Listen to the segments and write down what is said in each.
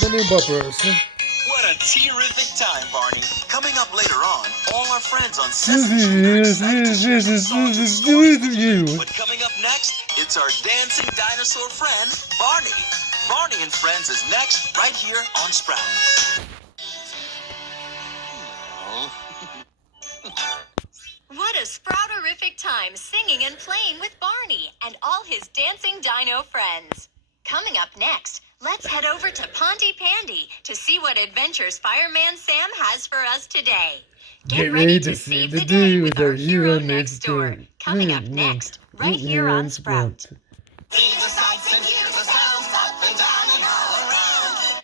the new bumpers. What a terrific time, Barney. Coming up later on, all our friends on Sesame Street are excited to share some songs and stories with you. But coming up next, it's our dancing dinosaur friend, Barney. Barney and Friends is next, right here on Sprout. What a Sprouterific time singing and playing with Barney and all his dancing dino friends. Coming up next, let's head over to Pontypandy to see what adventures Fireman Sam has for us today. Get ready to save the day with our hero next door. Coming up next, right here on Sprout. See the sights and hear the sounds, up and down and all around.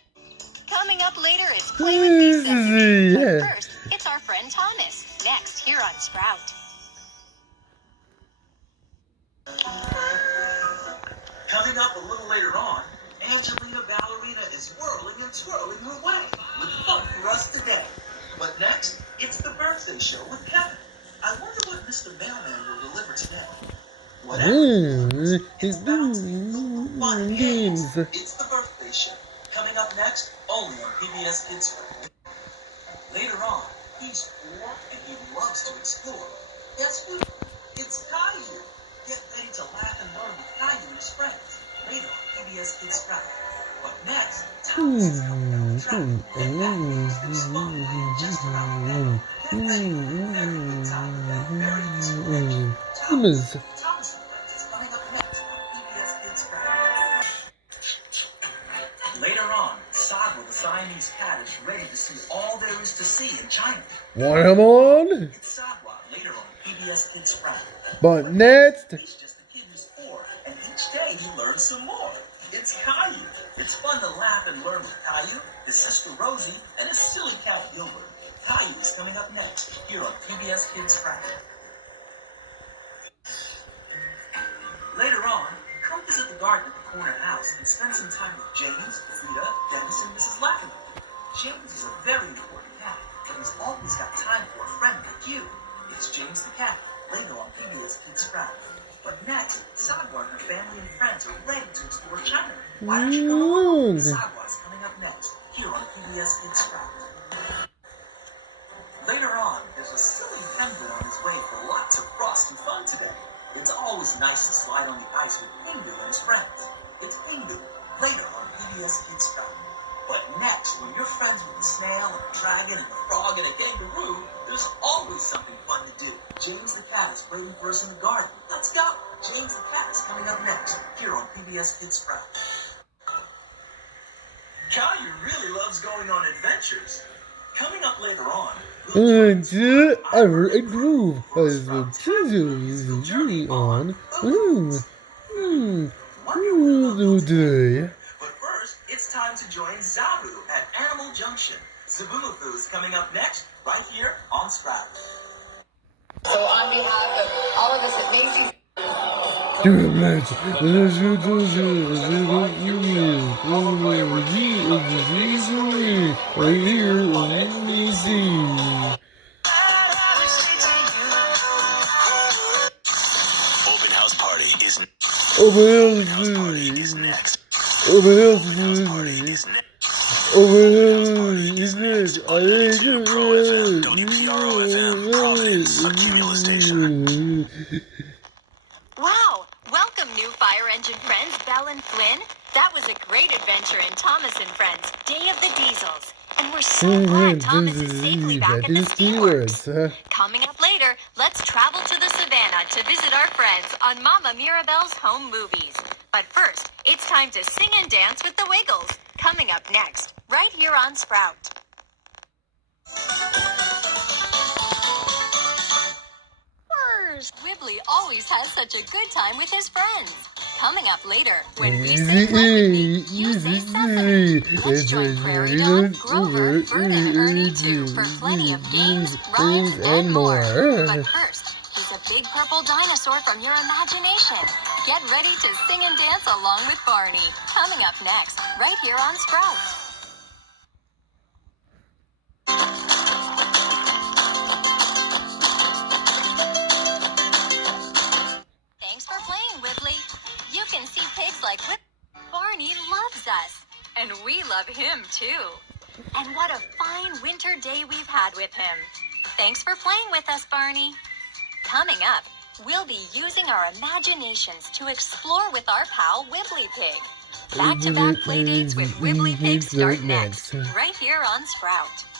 Coming up later is Play with Me Sesame. But first, it's our friend Thomas, next here on Sprout. Coming up a little later on, Angelina Ballerina is whirling and twirling her way with fun for us today. But next, it's the birthday show with Kevin. I wonder what Mr. Mailman will deliver today. Whatever. It's fun games. It's the birthday show. Coming up next, only on PBS Kids. Later on, he's 4 and he loves to explore. Guess who? It's Caillou. Get ready to laugh and learn with Caillou and his friends. Later on PBS Kids Sprout. But next, Thomas is coming down the track. And that means there's fun just around the bend. Get ready for a very good time with that very useful adventure. Thomas and Friends is coming up next on PBS Kids Sprout. Later on, Sadwa the Siamese cat is ready to see all there is to see in China. Want him on? It's Sadwa later on PBS Kids Sprout. But next, He's just a kid who's 4, and each day he learns some more. It's Caillou. It's fun to laugh and learn with Caillou, his sister Rosie, and his silly cat Gilbert. Caillou is coming up next here on PBS Kids Sprout. Later on, come visit the garden at the corner house and spend some time with James, Frida, Dennis, and Mrs. Latimer. James is a very important cat, and he's always got time for a friend like you. It's James the cat, later on PBS Kids Sprout. But next, Sadwa and her family and friends are ready to explore China. Why don't you come along? Sadwa is coming up next, here on PBS Kids Sprout. Later on, there's a silly penguin on his way for lots of frosty fun today. It's always nice to slide on the ice with Pingu and his friends. It's Pingu, later on PBS Kids Sprout. But next, when you're friends with the snail and the dragon and the frog and a kangaroo, there's always something fun to do. James the cat is waiting for us in the garden. Let's go! James the cat is coming up next, here on PBS Kids Sprout. Caillou really loves going on adventures. Coming up later on, I groove as the teaser is really on. Today. But first, it's time to join Zabu at Animal Junction. Zabumathu is coming up next, right here on Sprout. So on behalf of all of us at Macy's, right here on NBC. Open House Party is Open next. Open Party is next. WPRO-FM, Providence, Cumulus Station. Wow! Welcome, new fire engine friends, Belle and Flynn. That was a great adventure in Thomas and Friends, Day of the Diesels. And we're so glad Thomas is safely back at the Steelworks. Coming up later, let's travel to the savannah to visit our friends on Mama Mirabelle's Home Movies. But first, it's time to sing and dance with the Wiggles. Coming up next, right here on Sprout. Wibbly always has such a good time with his friends. Coming up later, when we say play with me, you say sesame. Let's join Prairie Dog, Grover, Bert, and Ernie too for plenty of games, rhymes, and more. But first, he's a big purple dinosaur from your imagination. Get ready to sing and dance along with Barney. Coming up next, right here on Sprout. Thanks for playing, Wibbly. You can see pigs like Barney loves us, and we love love him too. And what a fine winter day we've had with him. Thanks for playing with us, Barney. Coming up, we'll be using our imaginations to explore with our pal Wibbly Pig. Back-to-back playdates with Wibbly Pig start next, right here on Sprout.